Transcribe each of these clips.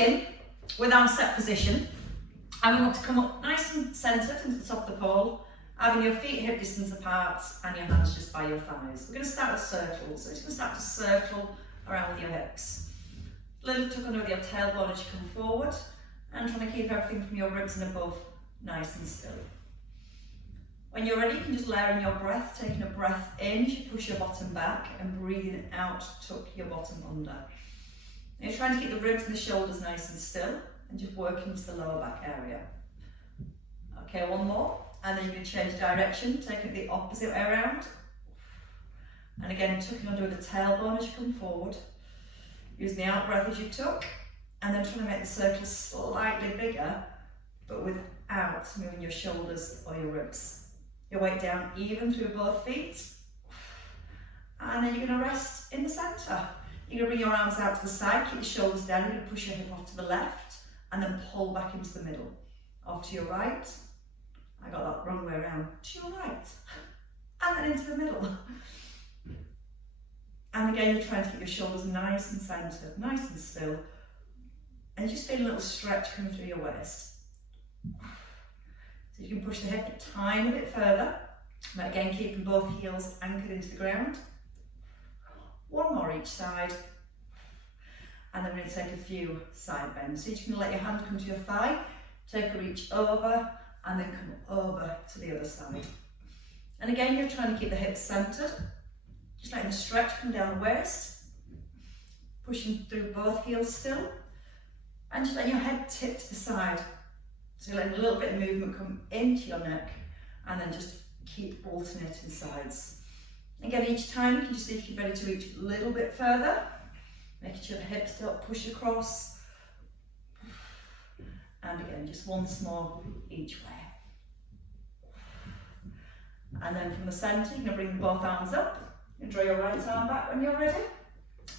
begin with our set position, and we want to come up nice and centred into the top of the pole, having your feet hip distance apart and your hands just by your thighs. We're going to start with circles, so it's going to start to circle around with your hips. Little tuck under with your tailbone as you come forward, and trying to keep everything from your ribs and above nice and still. When you're ready, you can just layer in your breath, taking a breath in as you push your bottom back and breathing out, tuck your bottom under. You're trying to keep the ribs and the shoulders nice and still and just working to the lower back area. Okay, one more, and then you're going to change direction, taking it the opposite way around. And again, tucking under with the tailbone as you come forward. Using the out breath as you tuck, and then trying to make the circle slightly bigger, but without moving your shoulders or your ribs. Your weight down even through both feet, and then you're going to rest in the centre. You're going to bring your arms out to the side, keep your shoulders down, you're going to push your hip off to the left, and then pull back into the middle. Off to your right, I got that wrong way around, to your right, and then into the middle. And again, you're trying to keep your shoulders nice and centred, nice and still, and just feel a little stretch coming through your waist. So you can push the hip a tiny bit further, but again keeping both heels anchored into the ground. One more each side, and then we're going to take a few side bends. So you're going to let your hand come to your thigh, take a reach over, and then come over to the other side. And again, you're trying to keep the hips centred, just letting the stretch come down the waist, pushing through both heels still, and just letting your head tip to the side. So you're letting a little bit of movement come into your neck, and then just keep alternating sides. Again, each time you can just see if you're ready to reach a little bit further, making sure the hips don't push across. And again, just once more each way. And then from the centre, you're going to bring both arms up, and draw your right arm back when you're ready,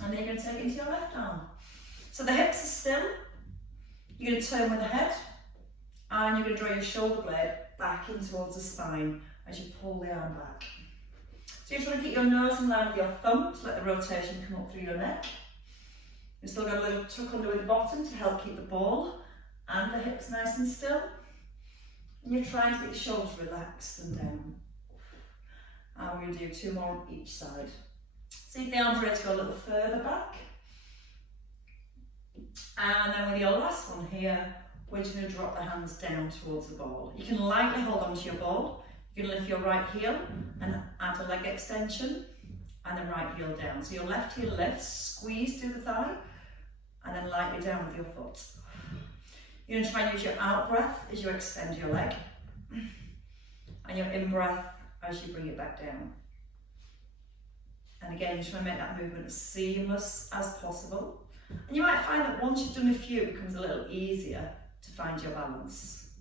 and then you're going to take it into your left arm. So the hips are still, you're going to turn with the head, and you're going to draw your shoulder blade back in towards the spine as you pull the arm back. So you're trying to keep your nose in line with your thumb to let the rotation come up through your neck. You've still got a little tuck under with the bottom to help keep the ball and the hips nice and still. And you're trying to get your shoulders relaxed and down. And we're going to do two more on each side. See if the arms are ready to go a little further back. And then with your last one here, we're just going to drop the hands down towards the ball. You can lightly hold on to your ball. You're going to lift your right heel and add a leg extension, and then right heel down. So your left heel lifts, squeeze through the thigh, and then lightly down with your foot. You're going to try and use your out breath as you extend your leg, and your in breath as you bring it back down. And again, you're trying to make that movement as seamless as possible. And you might find that once you've done a few, it becomes a little easier to find your balance.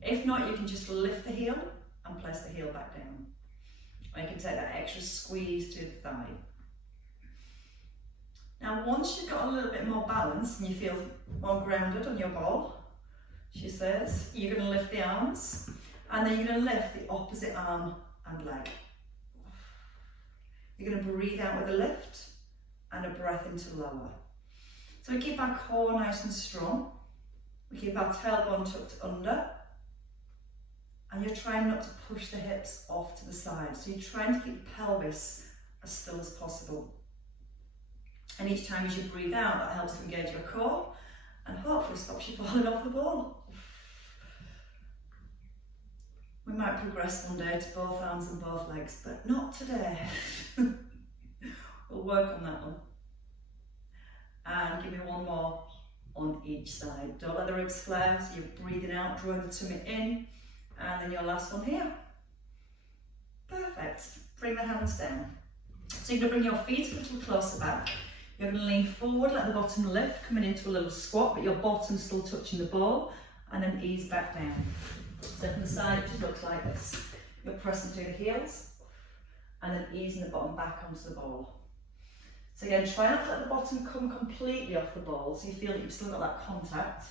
If not, you can just lift the heel and place the heel back down. Or you can take that extra squeeze through the thigh. Now, once you've got a little bit more balance and you feel more grounded on your ball, she says, you're going to lift the arms, and then you're going to lift the opposite arm and leg. You're going to breathe out with a lift and a breath into lower. So we keep our core nice and strong. We keep our tailbone tucked under, and you're trying not to push the hips off to the side. So you're trying to keep the pelvis as still as possible. And each time as you breathe out, that helps to engage your core and hopefully stops you falling off the ball. We might progress one day to both arms and both legs, but not today. We'll work on that one. And give me one more on each side. Don't let the ribs flare, so you're breathing out, drawing the tummy in, and then your last one here. Perfect. Bring the hands down. So you're going to bring your feet a little closer back. You're going to lean forward, let the bottom lift, coming into a little squat, but your bottom's still touching the ball, and then ease back down. So from the side, it just looks like this. You're pressing through the heels, and then easing the bottom back onto the ball. So again, try not to let the bottom come completely off the ball, so you feel that you've still got that contact,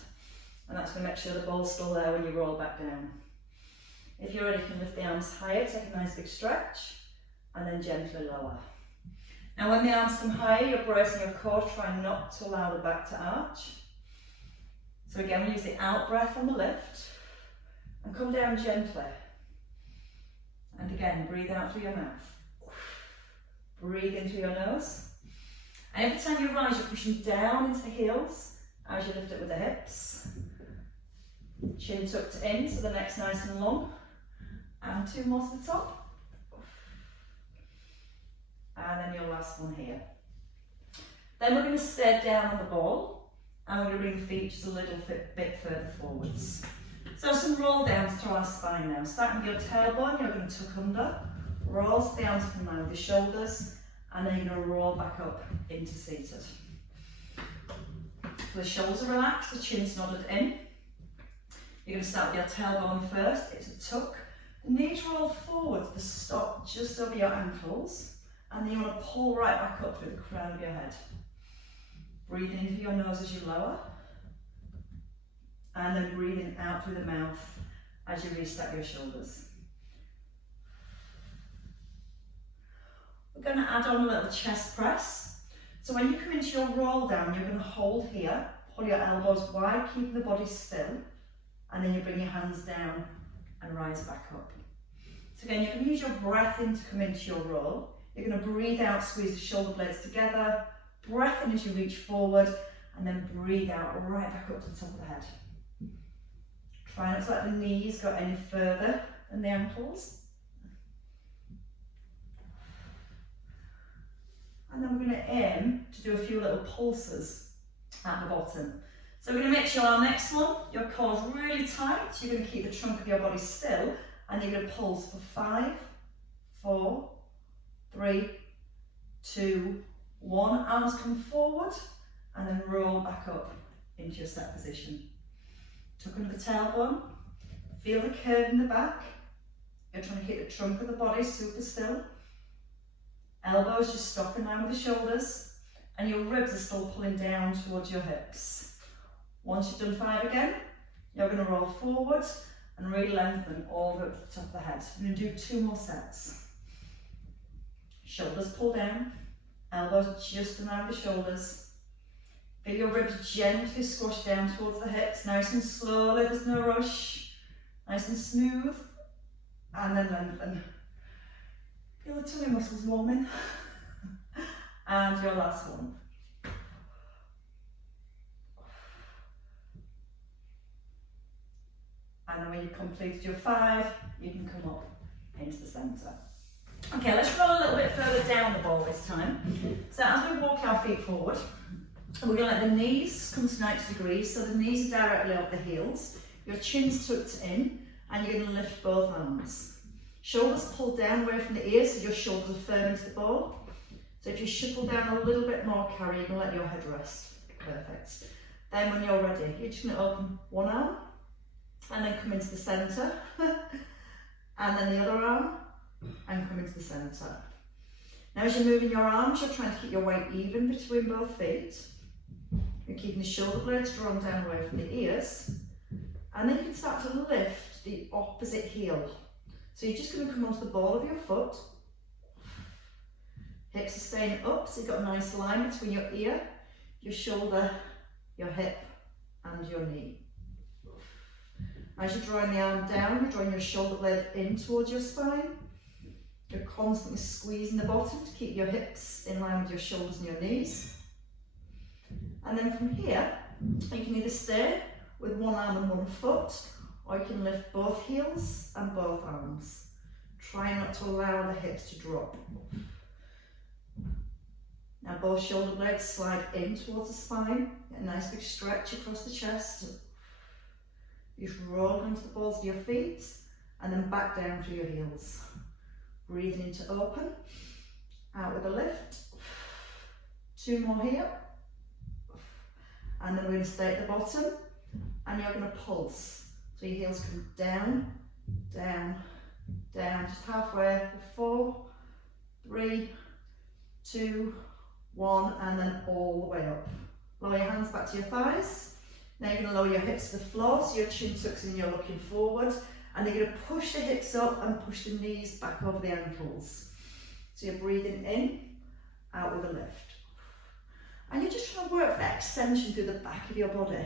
and that's going to make sure the ball's still there when you roll back down. If you're ready, you can lift the arms higher, take a nice big stretch, and then gently lower. Now when the arms come higher, you're bracing your core, try not to allow the back to arch. So again, we use the out breath on the lift and come down gently. And again, breathe out through your mouth. Breathe in through your nose. And every time you rise, you're pushing down into the heels as you lift it with the hips. Chin tucked in, so the neck's nice and long. And 2 more to the top. And then your last one here. Then we're going to stay down on the ball, and we're going to bring the feet just a little bit further forwards. So some roll downs through our spine now. Starting with your tailbone, you're going to tuck under, roll to the arms in line with the shoulders, and then you're going to roll back up into seated. So the shoulders are relaxed, the chin's nodded in. You're going to start with your tailbone first, it's a tuck. The knees roll forward to stop just over your ankles, and then you want to pull right back up through the crown of your head. Breathing into your nose as you lower, and then breathing out through the mouth as you restack your shoulders. We're going to add on a little chest press. So when you come into your roll down, you're going to hold here, pull your elbows wide, keeping the body still, and then you bring your hands down and rise back up. So again, you can use your breath in to come into your roll. You're going to breathe out, squeeze the shoulder blades together, breath in as you reach forward, and then breathe out right back up to the top of the head. Try not to let the knees go any further than the ankles. And then we're going to aim to do a few little pulses at the bottom. So we're going to make sure our next one, your core's really tight. You're going to keep the trunk of your body still, and you're going to pulse for 5, 4, 3, 2, 1. Arms come forward, and then roll back up into your set position. Tuck under the tailbone, feel the curve in the back. You're trying to keep the trunk of the body super still. Elbows just stop in line with the shoulders, and your ribs are still pulling down towards your hips. Once you've done 5 again, you're going to roll forward and really lengthen all the way up to the top of the head. You're going to do 2 more sets. Shoulders pull down, elbows just in line with the shoulders. Feel your ribs gently squash down towards the hips, nice and slowly, there's no rush. Nice and smooth, and then lengthen. Feel the tummy muscles warming. And your last one. And then when you've completed your 5, you can come up into the centre. Okay, let's roll a little bit further down the ball this time. So as we walk our feet forward, we're going to let the knees come to 90 degrees, so the knees are directly over the heels. Your chin's tucked in, and you're going to lift both arms. Shoulders pull down away from the ears, so your shoulders are firm into the ball. So if you shuffle down a little bit more, carry, you can let your head rest. Perfect. Then when you're ready, you're just going to open one arm, and then come into the centre, and then the other arm, and come into the centre. Now as you're moving your arms, you're trying to keep your weight even between both feet. You're keeping the shoulder blades drawn down away from the ears, and then you can start to lift the opposite heel. So you're just going to come onto the ball of your foot. Hips are staying up, so you've got a nice line between your ear, your shoulder, your hip, and your knee. As you're drawing the arm down, you're drawing your shoulder blade in towards your spine. You're constantly squeezing the bottom to keep your hips in line with your shoulders and your knees. And then from here, you can either stay with one arm and one foot, or you can lift both heels and both arms. Try not to allow the hips to drop. Now both shoulder blades slide in towards the spine. Get a nice big stretch across the chest. You just roll into the balls of your feet and then back down through your heels. Breathing into open, out with a lift. 2 more here. And then we're going to stay at the bottom, and you're going to pulse. So your heels come down, down, down, just halfway. 4, 3, 2, 1, and then all the way up. Lower your hands back to your thighs. Now you're going to lower your hips to the floor, so your chin tucks in, you're looking forward. And you're going to push the hips up and push the knees back over the ankles. So you're breathing in, out with a lift. And you're just trying to work for extension through the back of your body.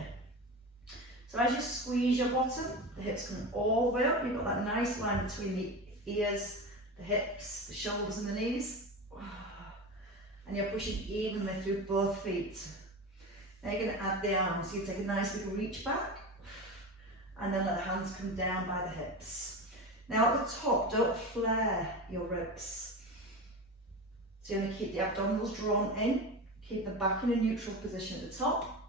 So as you squeeze your bottom, the hips come all the way up. You've got that nice line between the ears, the hips, the shoulders and the knees. And you're pushing evenly through both feet. Now you're going to add the arms. So you take a nice little reach back and then let the hands come down by the hips. Now at the top, don't flare your ribs. So you're going to keep the abdominals drawn in, keep the back in a neutral position at the top.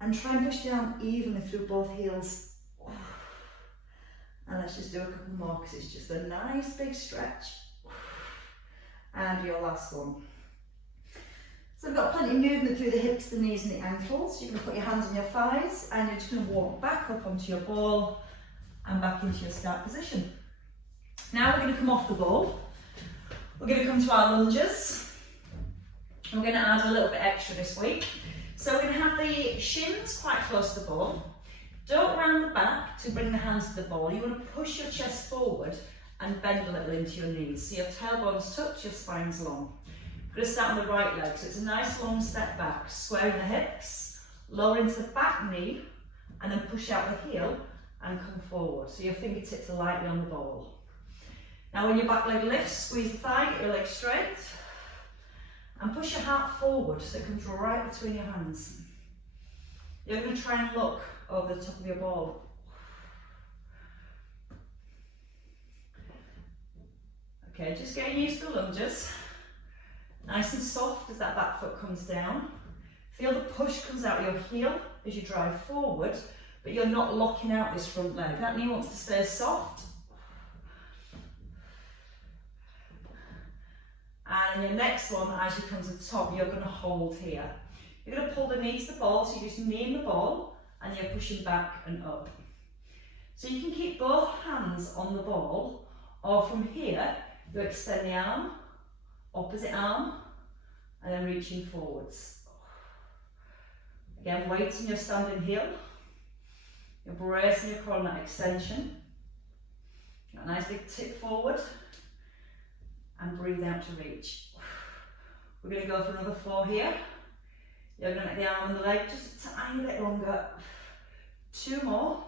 And try and push down evenly through both heels. And let's just do a couple more because it's just a nice big stretch. And your last one. So we've got plenty of movement through the hips, the knees and the ankles. You're going to put your hands on your thighs and you're just going to walk back up onto your ball and back into your start position. Now we're going to come off the ball. We're going to come to our lunges. We're going to add a little bit extra this week. So we're going to have the shins quite close to the ball. Don't round the back to bring the hands to the ball. You want to push your chest forward and bend a little into your knees. So your tailbones touch, your spine's long. We're going to start on the right leg. So it's a nice long step back, squaring the hips, lower into the back knee, and then push out the heel and come forward. So your fingertips are lightly on the ball. Now when your back leg lifts, squeeze the thigh, get your leg straight. And push your heart forward so it comes right between your hands. You're going to try and look over the top of your ball. Okay, just getting used to the lunges. Nice and soft as that back foot comes down. Feel the push comes out your heel as you drive forward, but you're not locking out this front leg. That knee wants to stay soft. And your next one, as you come to the top, you're going to hold here. You're going to pull the knee to the ball, so you're just kneeing the ball and you're pushing back and up. So you can keep both hands on the ball, or from here, you extend the arm, opposite arm, and then reaching forwards. Again, weighting your standing heel. You're bracing your core on that extension. Got a nice big tip forward. And breathe out to reach. We're going to go for another 4 here. You're going to make the arm and the leg just a tiny bit longer. 2 more.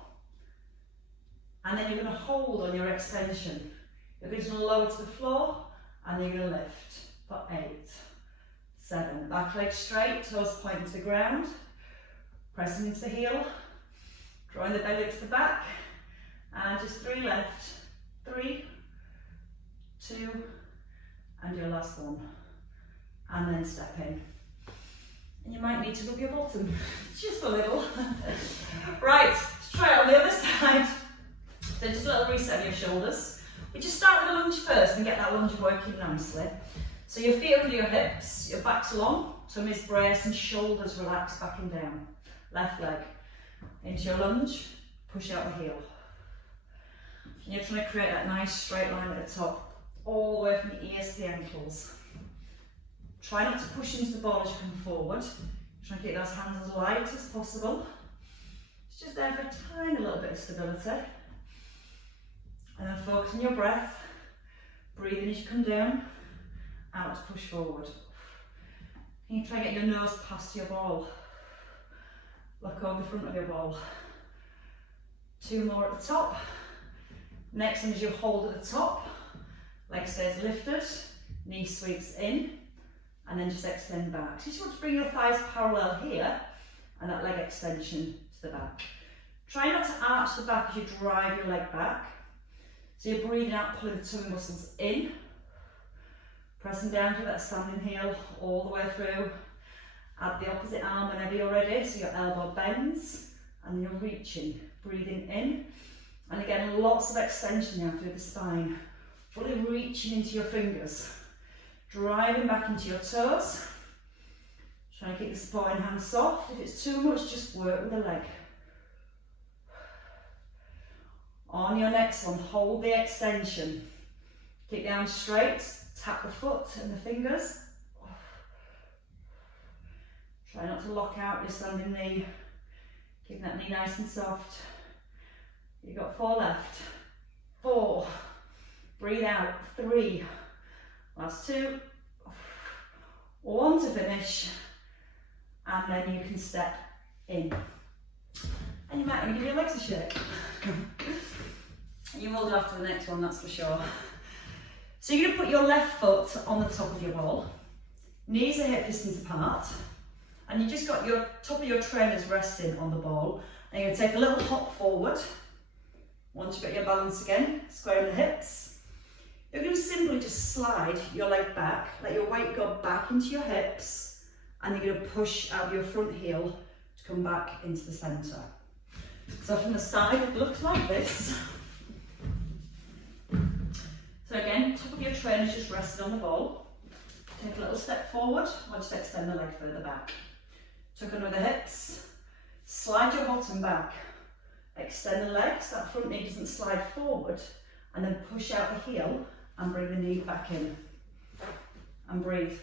And then you're going to hold on your extension. You're going to lower to the floor and you're going to lift for 8, 7. Back leg straight, toes pointing to the ground. Pressing into the heel. Drawing the belly up to the back. And just 3 left. 3, 2, and your last one, and then step in. And you might need to rub your bottom, just a little. Right, let's try it on the other side. So just a little reset of your shoulders. We just start with a lunge first and get that lunge working nicely. So your feet under your hips, your back's long, tummy's braced and shoulders relaxed back and down. Left leg into your lunge, push out the heel. And you're trying to create that nice straight line at the top, all the way from the ears to the ankles. Try not to push into the ball as you come forward. Try and keep those hands as light as possible. It's just there for a tiny little bit of stability. And then focus on your breath. Breathe in as you come down, out to push forward. And you try and get your nose past your ball. Look over the front of your ball. 2 more at the top. Next one is you hold at the top. Leg stays lifted, knee sweeps in, and then just extend back. So you just want to bring your thighs parallel here, and that leg extension to the back. Try not to arch the back as you drive your leg back. So you're breathing out, pulling the tummy muscles in, pressing down to that standing heel all the way through. Add the opposite arm whenever you're ready, so your elbow bends, and you're reaching, breathing in. And again, lots of extension now through the spine. Fully reaching into your fingers, driving back into your toes. Try and keep the supporting hand soft. If it's too much, just work with the leg. On your next one, hold the extension. Keep the arm straight, tap the foot and the fingers. Try not to lock out your standing knee. Keep that knee nice and soft. You've got 4 left. 4. Breathe out, 3, last 2, 1 to finish, and then you can step in. And you might want to give your legs a shake. You will do after the next one, that's for sure. So you're going to put your left foot on the top of your ball. Knees are hip distance apart. And you just got your top of your trainers resting on the ball. And you're going to take a little hop forward. Once you've got your balance again, squaring the hips. You're going to simply just slide your leg back, let your weight go back into your hips, and you're going to push out your front heel to come back into the centre. So from the side, it looks like this. So again, top of your trainers just resting on the ball. Take a little step forward, or just extend the leg further back. Tuck under the hips, slide your bottom back, extend the legs, that front knee doesn't slide forward, and then push out the heel and bring the knee back in. And breathe.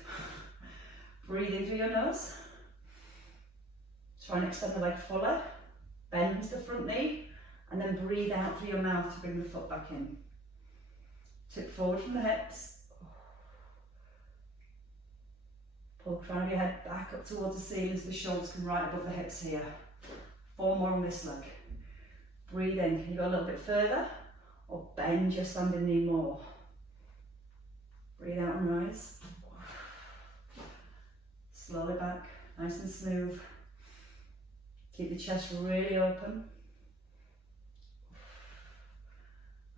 Breathe in through your nose. Try and extend the leg fuller, bend into the front knee, and then breathe out through your mouth to bring the foot back in. Tip forward from the hips. Pull the crown of your head back up towards the ceiling so the shoulders come right above the hips here. 4 more on this leg. Breathe in. Can you go a little bit further? Or bend your standing knee more. Breathe out and rise. Slowly back, nice and smooth. Keep the chest really open.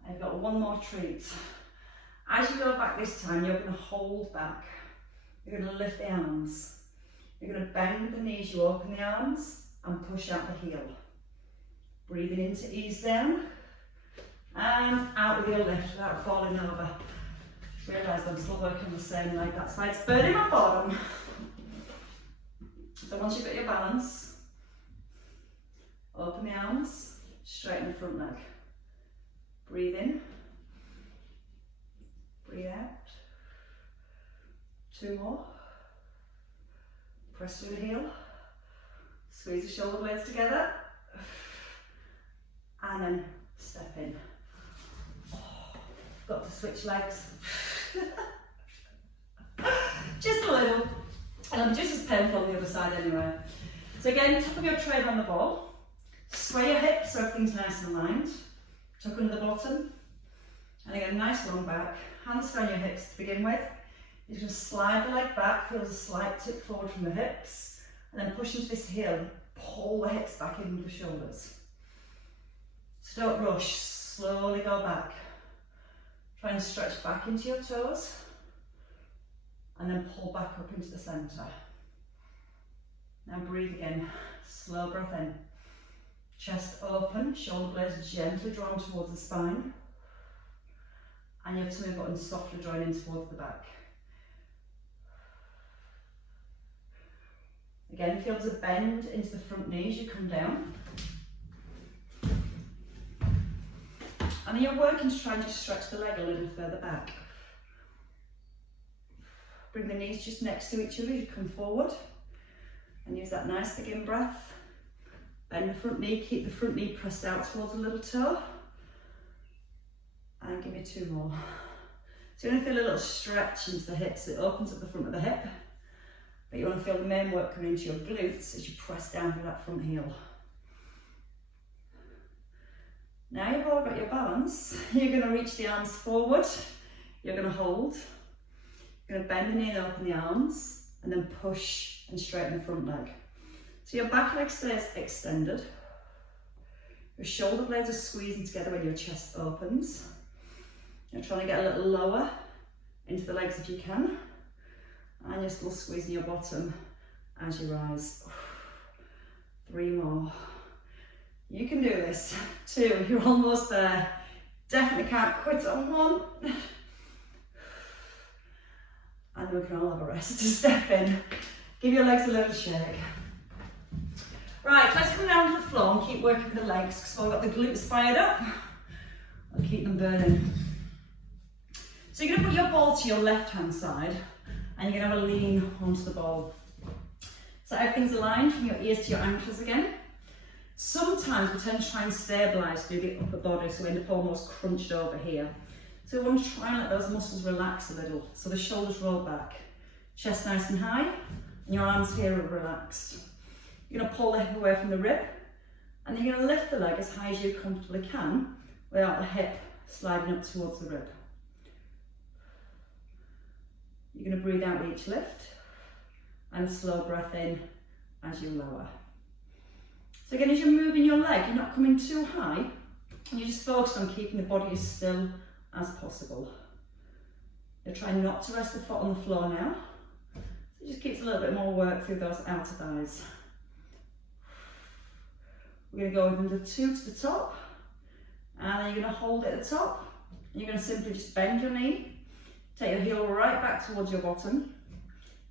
I've got one more treat. As you go back this time, you're going to hold back. You're going to lift the arms. You're going to bend the knees, you open the arms and push out the heel. Breathing in to ease down and out with your lift without falling over. Just realise I'm still working on the same leg, that side's burning my bottom. So once you've got your balance, open the arms, straighten the front leg. Breathe in, breathe out. 2 more. Press through the heel, squeeze the shoulder blades together, and then step in. Got to switch legs. Just a little, and just as painful on the other side anyway. So again, top of your tray on the ball, sway your hips so everything's nice and aligned, tuck under the bottom, and again, nice long back, hands down your hips to begin with. You're going to slide the leg back, feel a slight tip forward from the hips, and then push into this heel, pull the hips back in with the shoulders. So don't rush, slowly go back. Try and stretch back into your toes, and then pull back up into the centre. Now breathe again, slow breath in. Chest open, shoulder blades gently drawn towards the spine, and your tummy button softly drawn in towards the back. Again, feel there's a bend into the front knee as you come down. And then you're working to try and just stretch the leg a little further back. Bring the knees just next to each other as you come forward. And use that nice big in breath. Bend the front knee, keep the front knee pressed out towards the little toe. And give me 2 more. So you're going to feel a little stretch into the hips. It opens up the front of the hip. But you want to feel the main work coming into your glutes as you press down through that front heel. Now you've all got your balance, you're going to reach the arms forward, you're going to hold, you're going to bend the knee and open the arms, and then push and straighten the front leg. So your back leg stays extended, your shoulder blades are squeezing together when your chest opens. You're trying to get a little lower into the legs if you can, and you're still squeezing your bottom as you rise. 3 more. You can do this. 2, you're almost there. Definitely can't quit on 1. And we can all have a rest. Step in. Give your legs a little shake. Right, let's come down to the floor and keep working with the legs because we've got the glutes fired up. I'll keep them burning. So you're going to put your ball to your left hand side and you're going to have a lean onto the ball. So everything's aligned from your ears to your ankles again. Sometimes we tend to try and stabilise through the upper body, so we end up almost crunched over here. So we want to try and let those muscles relax a little, so the shoulders roll back, chest nice and high, and your arms here are relaxed. You're going to pull the hip away from the rib, And then you're going to lift the leg as high as you comfortably can without the hip sliding up towards the rib. You're going to breathe out each lift and a slow breath in as you lower. So again, as you're moving your leg, you're not coming too high, and you just focus on keeping the body as still as possible. You're trying not to rest the foot on the floor now. So it just keeps a little bit more work through those outer thighs. We're going to go with the 2 to the top, and then you're going to hold it at the top. And you're going to simply just bend your knee, take your heel right back towards your bottom.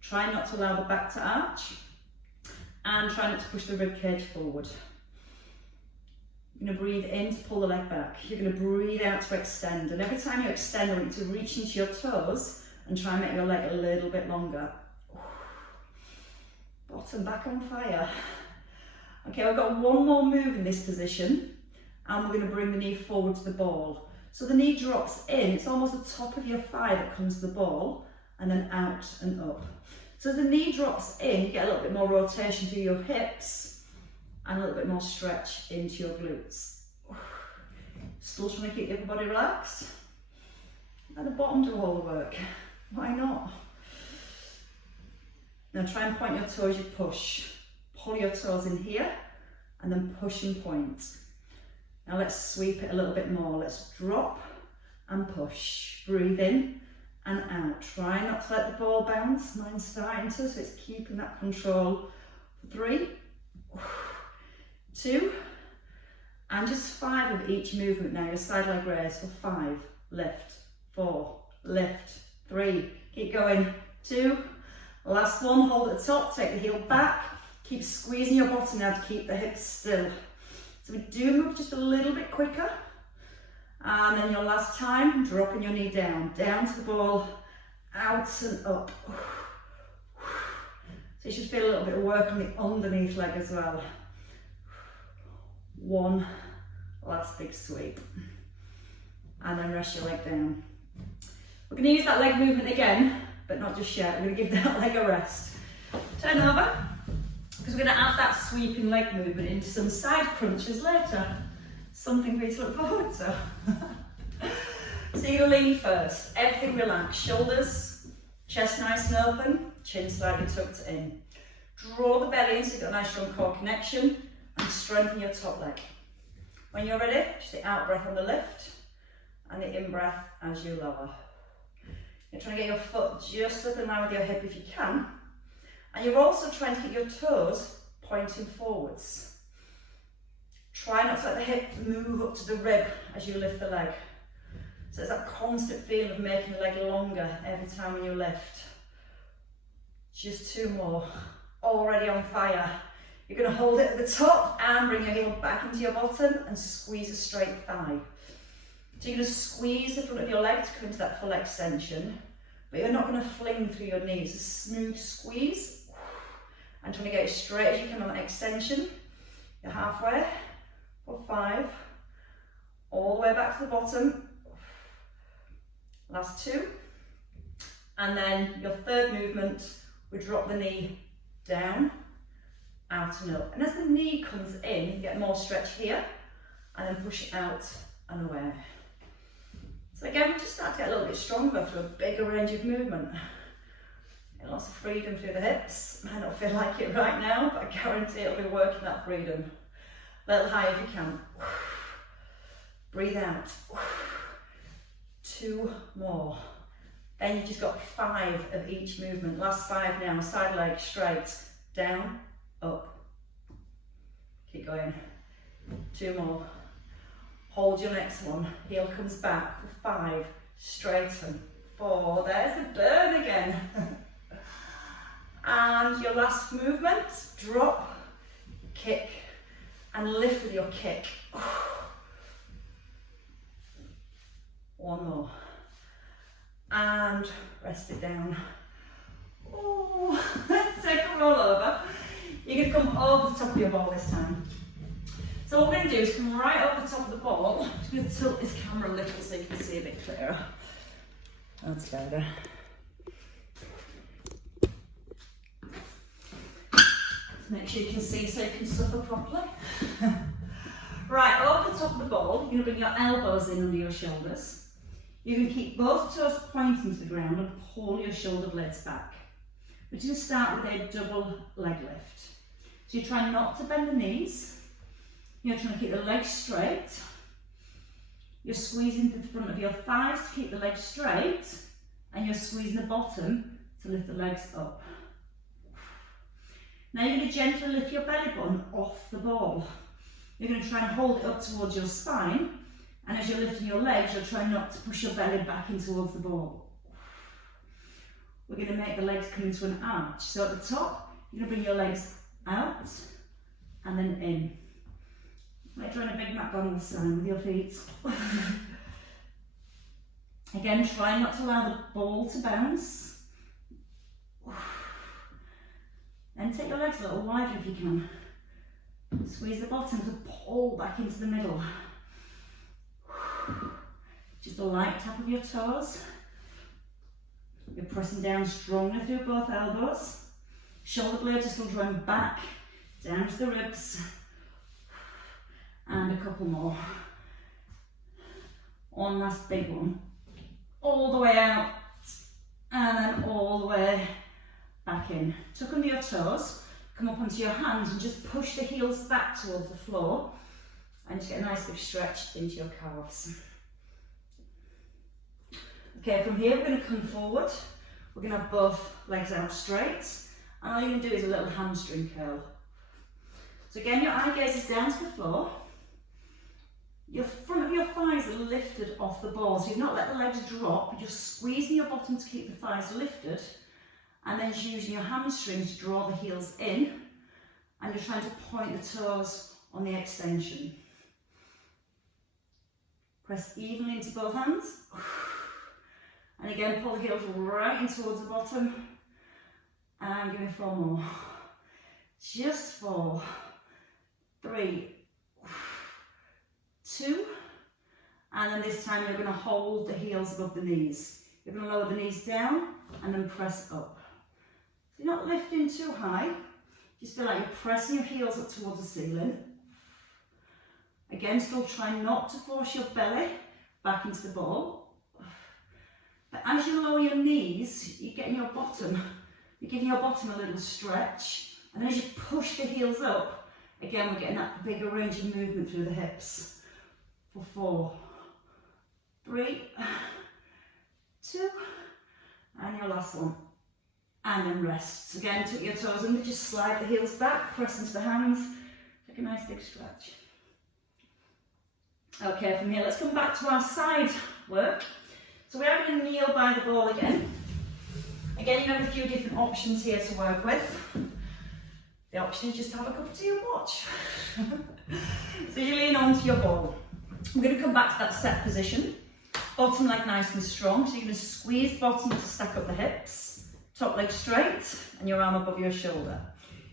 Try not to allow the back to arch, and try not to push the rib cage forward. You're going to breathe in to pull the leg back. You're going to breathe out to extend, and every time you extend, I want you to reach into your toes and try and make your leg a little bit longer. Bottom back on fire. Okay, I've got one more move in this position, and we're going to bring the knee forward to the ball. So the knee drops in, it's almost the top of your thigh that comes to the ball, and then out and up. So as the knee drops in, you get a little bit more rotation through your hips, and a little bit more stretch into your glutes. Still trying to keep the upper body relaxed. Let the bottom do all the work. Why not? Now try and point your toes as you push. Pull your toes in here, and then push and point. Now let's sweep it a little bit more. Let's drop and push. Breathe in and out. Try not to let the ball bounce. Mine's starting to, so it's keeping that control. 3, 2, and just 5 of each movement now. Your side leg raise for 5, lift, 4, lift, 3, keep going, 2, last one, hold at the top, take the heel back, keep squeezing your bottom now to keep the hips still. So we do move just a little bit quicker, and then your last time, dropping your knee down to the ball, out and up. So you should feel a little bit of work on the underneath leg as well. 1 last big sweep, and then rest your leg down. We're going to use that leg movement again, but not just yet. We're going to give that leg a rest. Turn over, because we're going to add that sweeping leg movement into some side crunches later. Something for you to look forward to. So you're going to lean first, everything relaxed, shoulders, chest nice and open, chin slightly tucked in. Draw the belly in so you've got a nice strong core connection, and strengthen your top leg. When you're ready, just the out breath on the lift, and the in breath as you lower. You're trying to get your foot just up in line with your hip if you can, and you're also trying to keep your toes pointing forwards. Try not to let the hip move up to the rib as you lift the leg. So it's that constant feeling of making the leg longer every time when you lift. Just 2 more, already on fire. You're going to hold it at the top and bring your heel back into your bottom and squeeze a straight thigh. So you're going to squeeze the front of your leg to come into that full extension, but you're not going to fling through your knees. A smooth squeeze, and trying to get as straight as you can on that extension. You're halfway, for 5, all the way back to the bottom. Last 2, and then your third movement, we drop the knee down, out and up. And as the knee comes in, you get more stretch here, and then push it out and away. So again, we just start to get a little bit stronger through a bigger range of movement. And lots of freedom through the hips. Might not feel like it right now, but I guarantee it'll be working that freedom. A little higher if you can. Breathe out. 2 more. Then you've just got 5 of each movement. Last 5 now. Side leg straight. Down, up. Keep going. 2 more. Hold your next one. Heel comes back for 5. Straighten. 4. There's the burn again. And your last movement. Drop, kick, and lift with your kick. 1 more. And rest it down. Oh, take a roll over. You're going to come over the top of your ball this time. So what we're going to do is come right over the top of the ball. I'm just going to tilt this camera a little so you can see a bit clearer. That's better. Make sure you can see so you can suffer properly. Right, over the top of the ball, you're going to bring your elbows in under your shoulders. You're going to keep both toes pointing to the ground and pull your shoulder blades back. We're going to start with a double leg lift. So you try not to bend the knees. You're trying to keep the legs straight. You're squeezing the front of your thighs to keep the legs straight, and you're squeezing the bottom to lift the legs up. Now you're going to gently lift your belly button off the ball. You're going to try and hold it up towards your spine, and as you're lifting your legs, you're trying not to push your belly back in towards the ball. We're going to make the legs come into an arch. So at the top, you're going to bring your legs out and then in. Like drawing a big McDonald's sign with your feet. Again, try not to allow the ball to bounce. And take your legs a little wider if you can. Squeeze the bottom to pull back into the middle. Just a light tap of your toes. You're pressing down strongly through both elbows. Shoulder blades are still drawing back, down to the ribs. And a couple more. One last big one. All the way out, and then all the way back in. Tuck under your toes, come up onto your hands and just push the heels back towards the floor and just get a nice big stretch into your calves. Okay, from here we're going to come forward. We're going to have both legs out straight, and all you're going to do is a little hamstring curl. So again, your eye gaze is down to the floor. Your front of your thighs are lifted off the ball, so you've not let the legs drop, you're just squeezing your bottom to keep the thighs lifted, and then just using your hamstrings to draw the heels in, and you're trying to point the toes on the extension. Press evenly into both hands, and again pull the heels right in towards the bottom, and give me 4 more. Just 4, 3, 2, and then this time you're going to hold the heels above the knees. You're going to lower the knees down and then press up. So you're not lifting too high, just feel like you're pressing your heels up towards the ceiling. Again, still try not to force your belly back into the ball. But as you lower your knees, you're giving your bottom a little stretch, and as you push the heels up, again we're getting that bigger range of movement through the hips. For 4, 3, 2, and your last one, and then rest. So again, tuck your toes under, just slide the heels back, press into the hands, take a nice big stretch. Okay, from here let's come back to our side work. So we are going to kneel by the ball again. Again, you have a few different options here to work with. The option is just have a cup of tea and watch. So you lean onto your ball. We're going to come back to that set position. Bottom leg nice and strong, so you're going to squeeze bottom to stack up the hips, top leg straight, and your arm above your shoulder.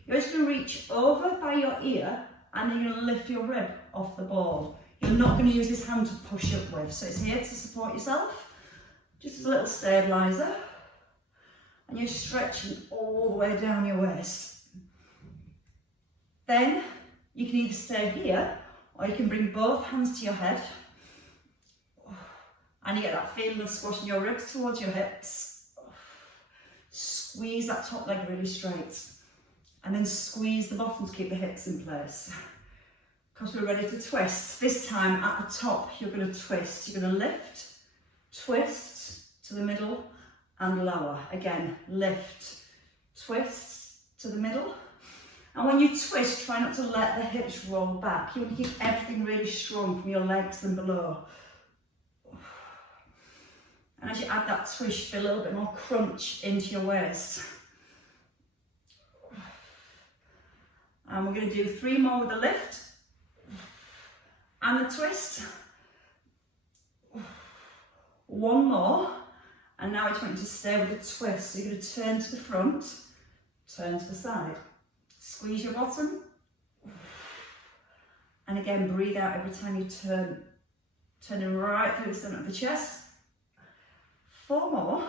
You're just going to reach over by your ear, and then you're going to lift your rib off the ball. You're not going to use this hand to push up with, so it's here to support yourself, just as a little stabiliser. And you're stretching all the way down your waist. Then you can either stay here, or you can bring both hands to your head, and you get that feeling of squashing your ribs towards your hips. Squeeze that top leg really straight, and then squeeze the bottom to keep the hips in place. Because we're ready to twist. This time at the top, you're going to twist. You're going to lift, twist to the middle, and lower. Again, lift, twist to the middle. And when you twist, try not to let the hips roll back. You want to keep everything really strong from your legs and below. And as you add that twist, you feel a little bit more crunch into your waist. And we're going to do 3 more with the lift and the twist. 1 more. And now I just want you to stay with the twist. So you're going to turn to the front, turn to the side. Squeeze your bottom, and again breathe out every time you turn, turning right through the centre of the chest. 4 more,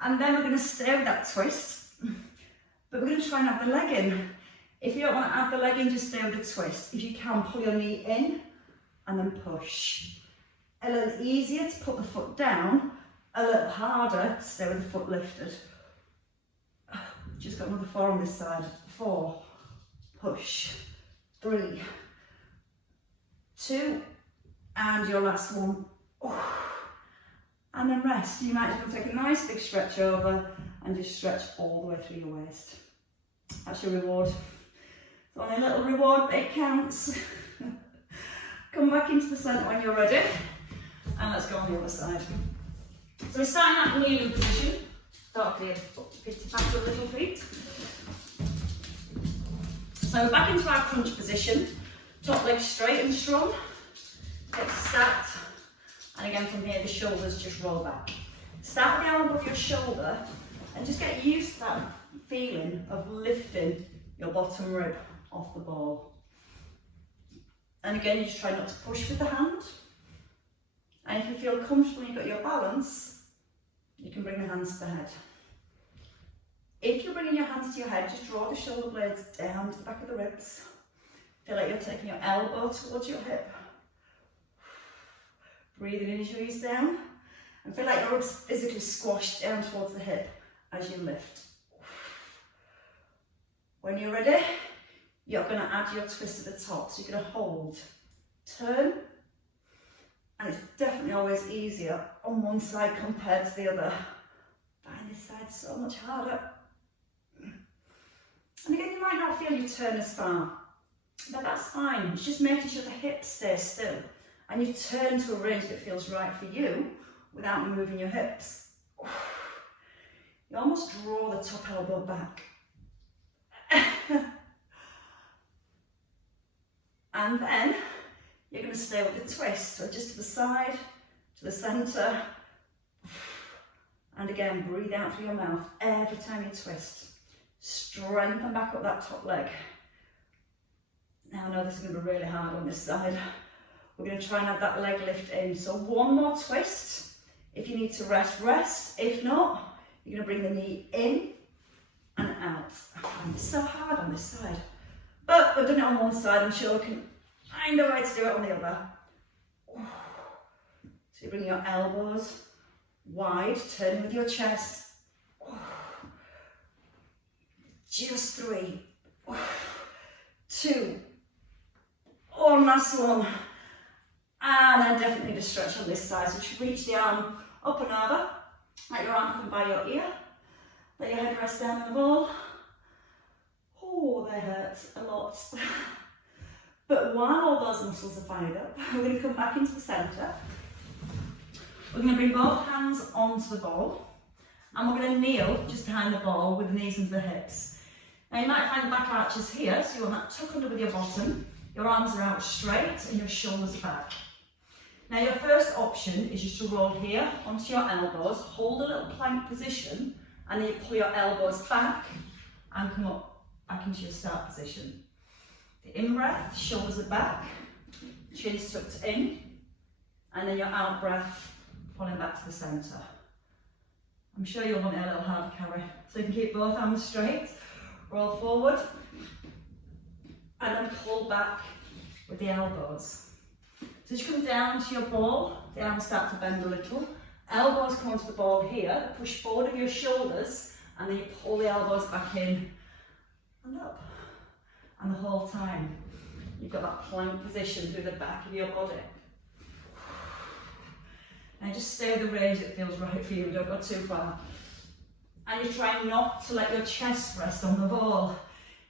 and then we're going to stay with that twist, but we're going to try and have the leg in. If you don't want to add the leg in, just stay with the twist. If you can, pull your knee in and then push. A little easier to put the foot down, a little harder to stay with the foot lifted. Just got another 4 on this side. 4, push, 3, 2, and your last one. And then rest. You might just take a nice big stretch over and just stretch all the way through your waist. That's your reward. It's only a little reward, but it counts. Come back into the centre when you're ready, and let's go on the other side. So we're starting at kneeling position. Start clear, feet back to the little feet. So we're back into our crunch position. Top leg straight and strong. Hips stacked. And again from here, the shoulders just roll back. Start with the arm above your shoulder and just get used to that feeling of lifting your bottom rib off the ball. And again, you just try not to push with the hand. And if you feel comfortable and you've got your balance, you can bring the hands to the head. If you're bringing your hands to your head, just draw the shoulder blades down to the back of the ribs. Feel like you're taking your elbow towards your hip. Breathing in as you ease down. And feel like your ribs physically squashed down towards the hip as you lift. When you're ready, you're going to add your twist at the top. So you're going to hold, turn, and it's definitely always easier on one side compared to the other. Find this side so much harder. And again, you might not feel you turn as far, but that's fine. It's just making sure the hips stay still and you turn to a range that feels right for you without moving your hips. You almost draw the top elbow back. And then you're going to stay with the twist. So just to the side, to the centre. And again, breathe out through your mouth every time you twist. Strengthen back up that top leg. Now I know this is going to be really hard on this side. We're going to try and add that leg lift in. So one more twist. If you need to rest, rest. If not, you're going to bring the knee in and out. I find it so hard on this side. But we've done it on one side. I'm sure we can find a way to do it on the other. So you bring your elbows wide, turning with your chest. Just 3, 2, one last one. And then definitely just stretch on this side. So you should reach the arm up and over. Let your arm come by your ear. Let your head rest down on the ball. Oh, they hurt a lot. But while all those muscles are fired up, we're going to come back into the centre. We're going to bring both hands onto the ball. And we're going to kneel just behind the ball with the knees into the hips. Now you might find the back arches here, so you want that tuck under with your bottom. Your arms are out straight and your shoulders back. Now your first option is just to roll here onto your elbows, hold a little plank position, and then you pull your elbows back and come up back into your start position. The in-breath, shoulders are back, chin's tucked in, and then your out-breath, pulling back to the centre. I'm sure you'll want it a little hard to carry, so you can keep both arms straight, roll forward, and then pull back with the elbows. So as you come down to your ball, the arms start to bend a little, elbows come onto the ball here, push forward of your shoulders, and then you pull the elbows back in and up. And the whole time, you've got that plank position through the back of your body. And just stay with the range that feels right for you, don't go too far. And you try not to let your chest rest on the ball.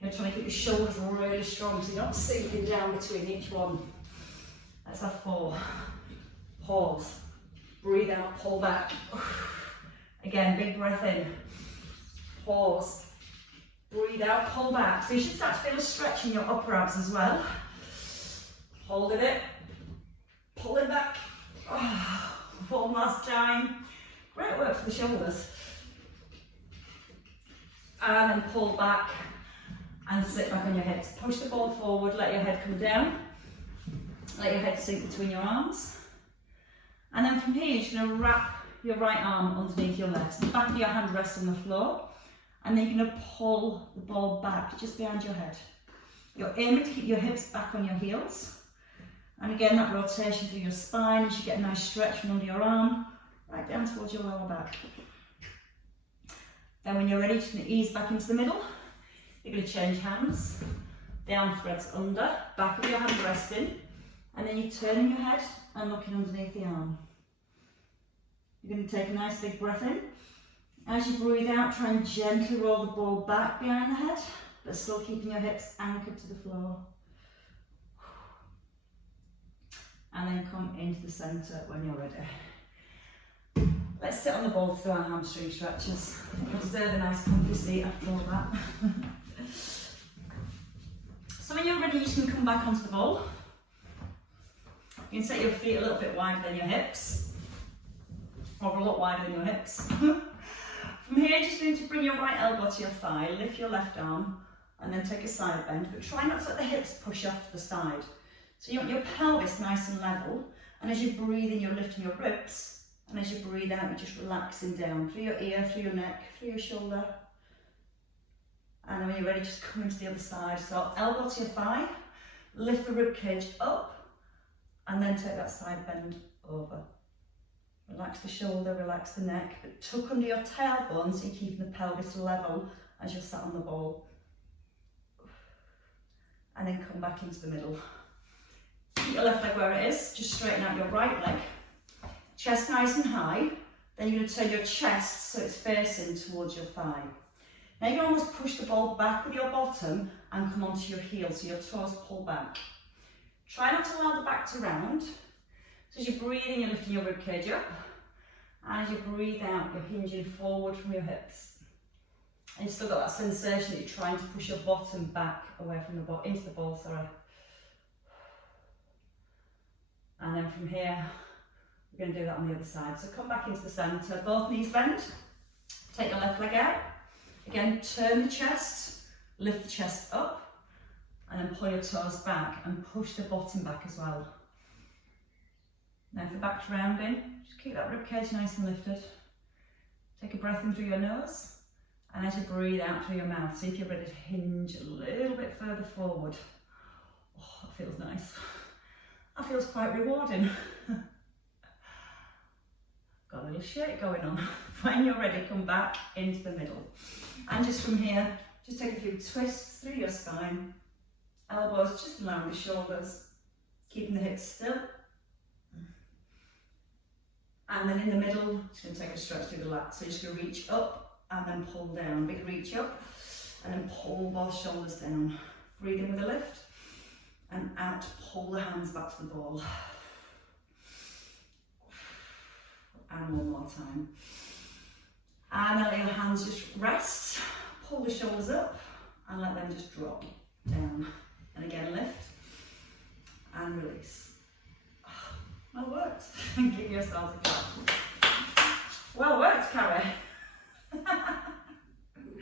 You're trying to keep your shoulders really strong so you're not sinking down between each one. Let's have 4. Pause. Breathe out, pull back. Again, big breath in. Pause. Breathe out, pull back. So you should start to feel a stretch in your upper abs as well. Holding it. Pulling back. One last time. Great work for the shoulders. And then pull back and sit back on your hips. Push the ball forward, let your head come down. Let your head sink between your arms. And then from here, you're just going to wrap your right arm underneath your legs. The back of your hand rests on the floor. And then you're going to pull the ball back just behind your head. You're aiming to keep your hips back on your heels. And again, that rotation through your spine as you get a nice stretch from under your arm, right down towards your lower back. Then when you're ready, just going to ease back into the middle. You're going to change hands. The arm threads under, back of your hand resting, and then you're turning your head and looking underneath the arm. You're going to take a nice big breath in. As you breathe out, try and gently roll the ball back behind the head, but still keeping your hips anchored to the floor. And then come into the centre when you're ready. Let's sit on the ball to do our hamstring stretches. You deserve a nice comfy seat after all that. So when you're ready, you can come back onto the ball. You can set your feet a little bit wider than your hips, or a lot wider than your hips. From here, you just need to bring your right elbow to your thigh, lift your left arm, and then take a side bend, but try not to let the hips push off to the side. So you want your pelvis nice and level, and as you breathe in, you're lifting your ribs, and as you breathe out, you're just relaxing down through your ear, through your neck, through your shoulder. And then when you're ready, just come into the other side. So elbow to your thigh, lift the rib cage up, and then take that side bend over. Relax the shoulder, relax the neck, but tuck under your tailbone so you're keeping the pelvis level as you're sat on the ball. And then come back into the middle. Keep your left leg where it is, just straighten out your right leg. Chest nice and high, then you're going to turn your chest so it's facing towards your thigh. Now you can almost push the ball back with your bottom and come onto your heel so your toes pull back. Try not to allow the back to round. So as you breathe in, you're lifting your rib cage up. And as you breathe out, you're hinging forward from your hips. And you've still got that sensation that you're trying to push your bottom back away from the ball, into the ball, sorry. And then from here, we're going to do that on the other side. So come back into the centre, both knees bend. Take your left leg out. Again, turn the chest, lift the chest up, and then pull your toes back and push the bottom back as well. Now if the back's rounding, just keep that rib cage nice and lifted. Take a breath in through your nose, and as you breathe out through your mouth, see if you're ready to hinge a little bit further forward. Oh, that feels nice. That feels quite rewarding. Got a little shake going on. When you're ready, come back into the middle. And just from here, just take a few twists through your spine. Elbows just around the shoulders, keeping the hips still. And then in the middle, just going to take a stretch through the lats. So you're just going to reach up and then pull down. Big reach up and then pull both shoulders down. Breathe in with a lift and out, pull the hands back to the ball. And one more time. And then let your hands just rest. Pull the shoulders up and let them just drop down. And again, lift and release. Well worked. Give yourselves a clap. Well worked, Carrie.